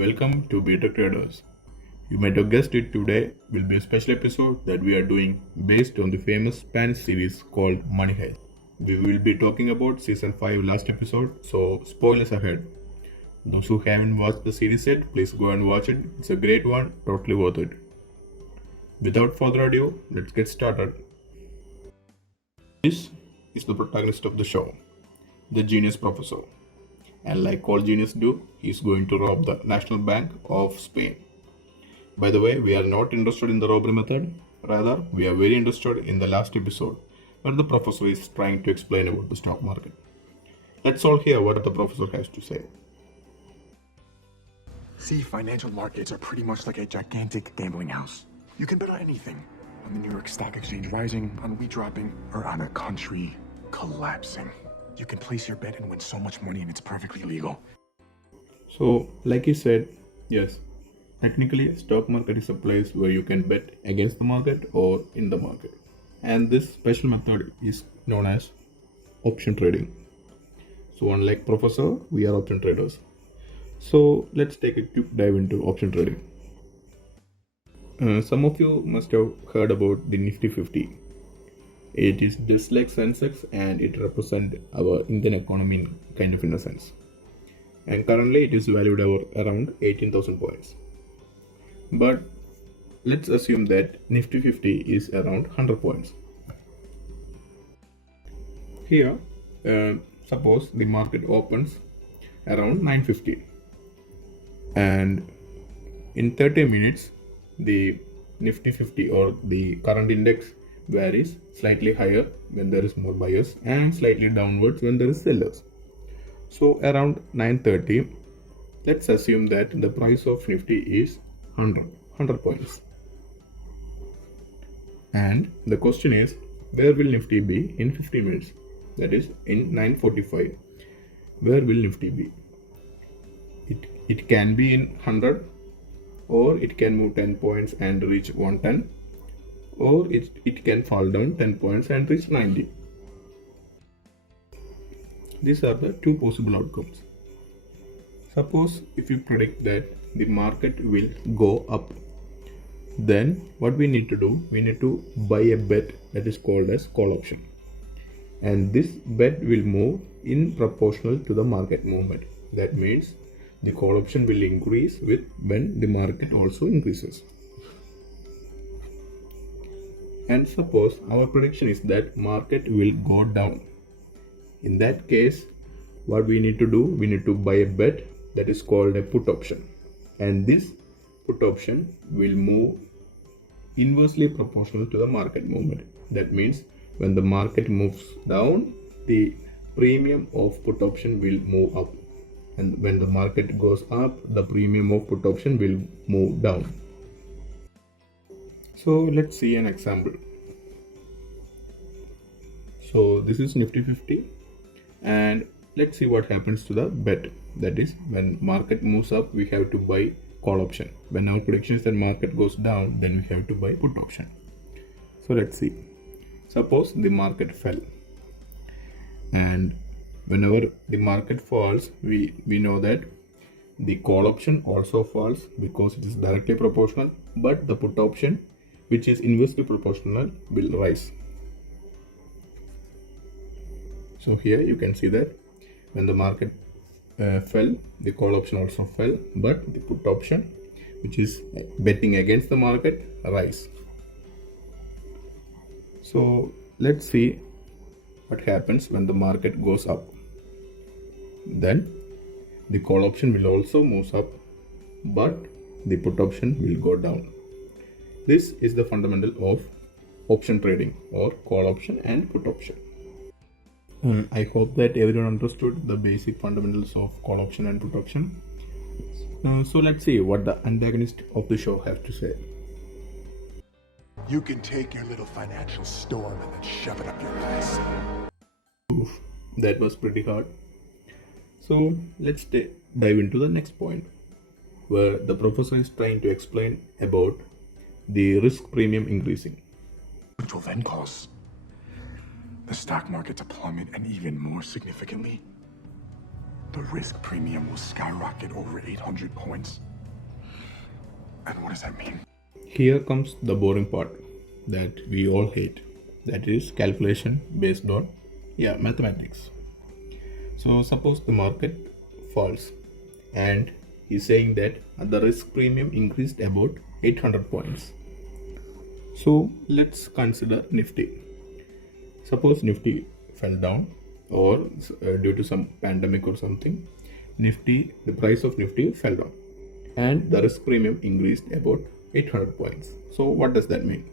Welcome to Beta Traders. You might have guessed it, today will be a special episode that we are doing based on the famous Spanish series called Money Heist. We will be talking about season 5 last episode, so spoilers ahead. Those who haven't watched the series yet, please go and watch it. It's a great one, totally worth it. Without further ado, let's get started. This is the protagonist of the show, the genius professor. And like all geniuses do, he's going to rob the National Bank of Spain. By the way, we are not interested in the robbery method, rather, we are very interested in the last episode where the professor is trying to explain about the stock market. Let's all hear what the professor has to say. See, financial markets are pretty much like a gigantic gambling house. You can bet on anything. On the New York Stock Exchange rising, on wheat dropping, or on a country collapsing. You can place your bet and win so much money, and it's perfectly legal. So, like he said, yes, technically, stock market is a place where you can bet against the market or in the market. And this special method is known as option trading. So, unlike professor, we are option traders. So, let's take a quick dive into option trading. Some of you must have heard about the Nifty 50. It is just like Sensex and it represents our Indian economy in a sense. And currently it is valued around 18,000 points. But let's assume that Nifty 50 is around 100 points. Here, suppose the market opens around 950. And in 30 minutes, the Nifty 50 or the current index varies slightly higher when there is more buyers and slightly downwards when there is sellers. So around 9:30, let's assume that the price of Nifty is 100 points. And the question is, where will Nifty be in 50 minutes? That is in 9:45. Where will Nifty be? It can be in 100, or it can move 10 points and reach 110, or it can fall down 10 points and reach 90. These are the two possible outcomes. Suppose if you predict that the market will go up, then what we need to do, we need to buy a bet that is called as call option. And this bet will move in proportional to the market movement. That means the call option will increase with when the market also increases. And suppose our prediction is that market will go down. In that case, what we need to do, we need to buy a bet that is called a put option. And this put option will move inversely proportional to the market movement. That means when the market moves down, the premium of put option will move up. And when the market goes up, the premium of put option will move down. So let's see an example. So this is Nifty 50 and let's see what happens to the bet. That is, when market moves up, we have to buy call option. When our prediction is that market goes down, then we have to buy put option. So let's see. Suppose the market fell, and whenever the market falls, we know that the call option also falls because it is directly proportional, but the put option, which is inversely proportional, will rise. So here you can see that when the market fell, the call option also fell, but the put option, which is betting against the market, rise. So let's see what happens when the market goes up. Then the call option will also move up, but the put option will go down. This is the fundamental of option trading, or call option and put option. I hope that everyone understood the basic fundamentals of call option and put option. So let's see what the antagonist of the show has to say. You can take your little financial storm and then shove it up your ass. Oof, that was pretty hard. So let's dive into the next point, where the professor is trying to explain about the risk premium increasing. Which will then cause the stock market to plummet, and even more significantly, the risk premium will skyrocket over 800 points. And what does that mean? Here comes the boring part that we all hate. That is calculation based on mathematics. So suppose the market falls and he's saying that the risk premium increased about 800 points. So let's consider Nifty. Suppose Nifty fell down or due to some pandemic or something, the price of Nifty fell down and the risk premium increased about 800 points. So what does that mean?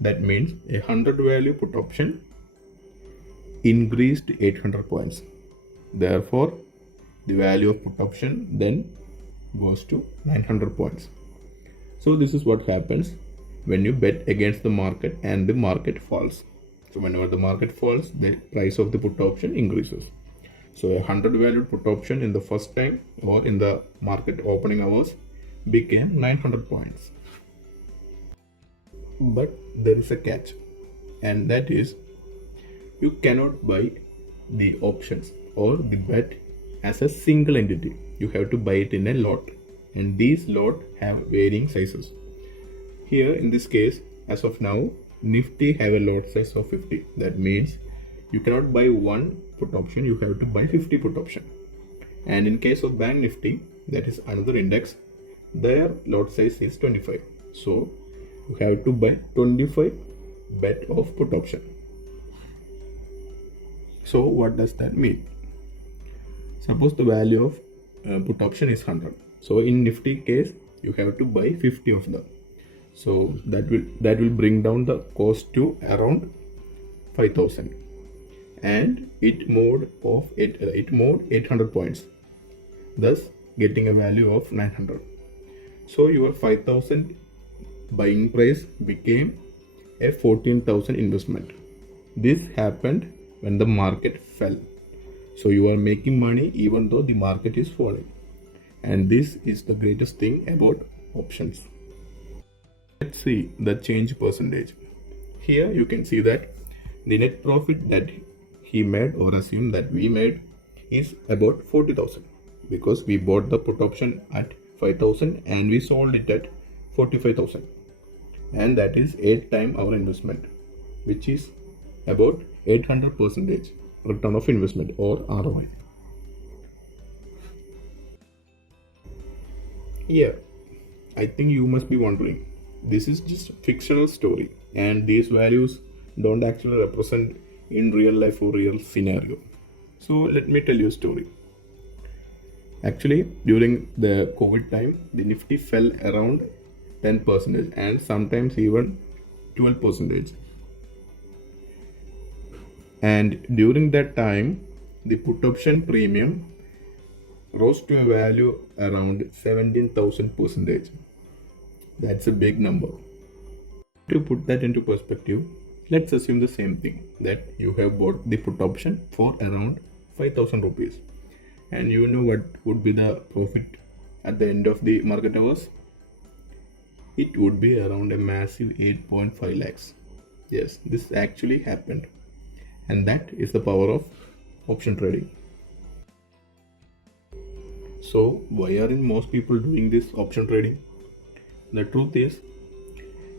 That means a 100 value put option increased 800 points. Therefore, the value of put option then goes to 900 points. So this is what happens when you bet against the market and the market falls. So whenever the market falls, the price of the put option increases. So a 100 valued put option in the first time or in the market opening hours became 900 points. But there is a catch, and that is you cannot buy the options or the bet as a single entity. You have to buy it in a lot, and these lot have varying sizes. Here in this case, as of now, Nifty have a lot size of 50. That means you cannot buy one put option, you have to buy 50 put option. And in case of Bank Nifty, that is another index, their lot size is 25. So you have to buy 25 bet of put option. So what does that mean? Suppose the value of put option is 100. So in Nifty case, you have to buy 50 of them. So that will bring down the cost to around 5,000. And it moved 800 points, thus getting a value of 900. So your 5,000 buying price became a 14,000 investment. This happened when the market fell. So you are making money even though the market is falling. And this is the greatest thing about options. Let's see the change percentage. Here you can see that the net profit that he made, or assume that we made, is about 40,000 because we bought the put option at 5,000 and we sold it at 45,000, and that is 8 times our investment, which is about 800% return of investment or ROI. Yeah, I think you must be wondering, this is just a fictional story and these values don't actually represent in real life or real scenario. So let me tell you a story. Actually, during the COVID time, the Nifty fell around 10% and sometimes even 12%. And during that time, the put option premium rose to a value around 17,000%. That's a big number. To put that into perspective, let's assume the same thing, that you have bought the put option for around 5,000 rupees, and you know what would be the profit at the end of the market hours. It would be around a massive 8.5 lakhs. Yes, this actually happened, and that is the power of option trading. So why aren't most people doing this option trading? The truth is,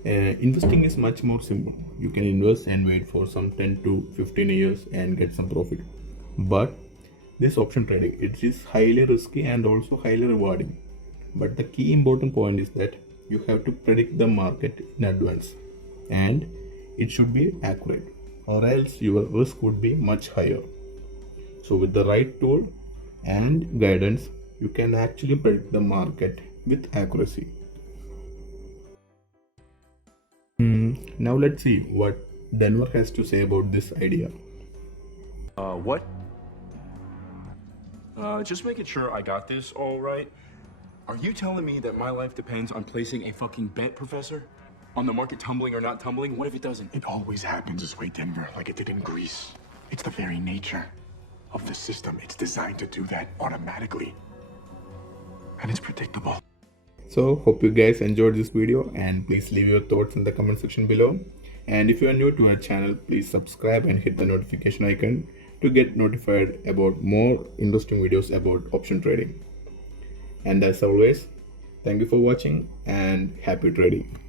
investing is much more simple. You can invest and wait for some 10 to 15 years and get some profit. But this option trading, it is highly risky and also highly rewarding. But the key important point is that you have to predict the market in advance, and it should be accurate, or else your risk would be much higher. So with the right tool and guidance, you can actually predict the market with accuracy. Now let's see what Denver has to say about this idea. What? Just making sure I got this all right. Are you telling me that my life depends on placing a fucking bet, Professor? On the market tumbling or not tumbling? What if it doesn't? It always happens this way, Denver, like it did in Greece. It's the very nature of the system. It's designed to do that automatically. And it's predictable. So hope you guys enjoyed this video, and please leave your thoughts in the comment section below. And if you are new to our channel, please subscribe and hit the notification icon to get notified about more interesting videos about option trading. And as always, thank you for watching and happy trading.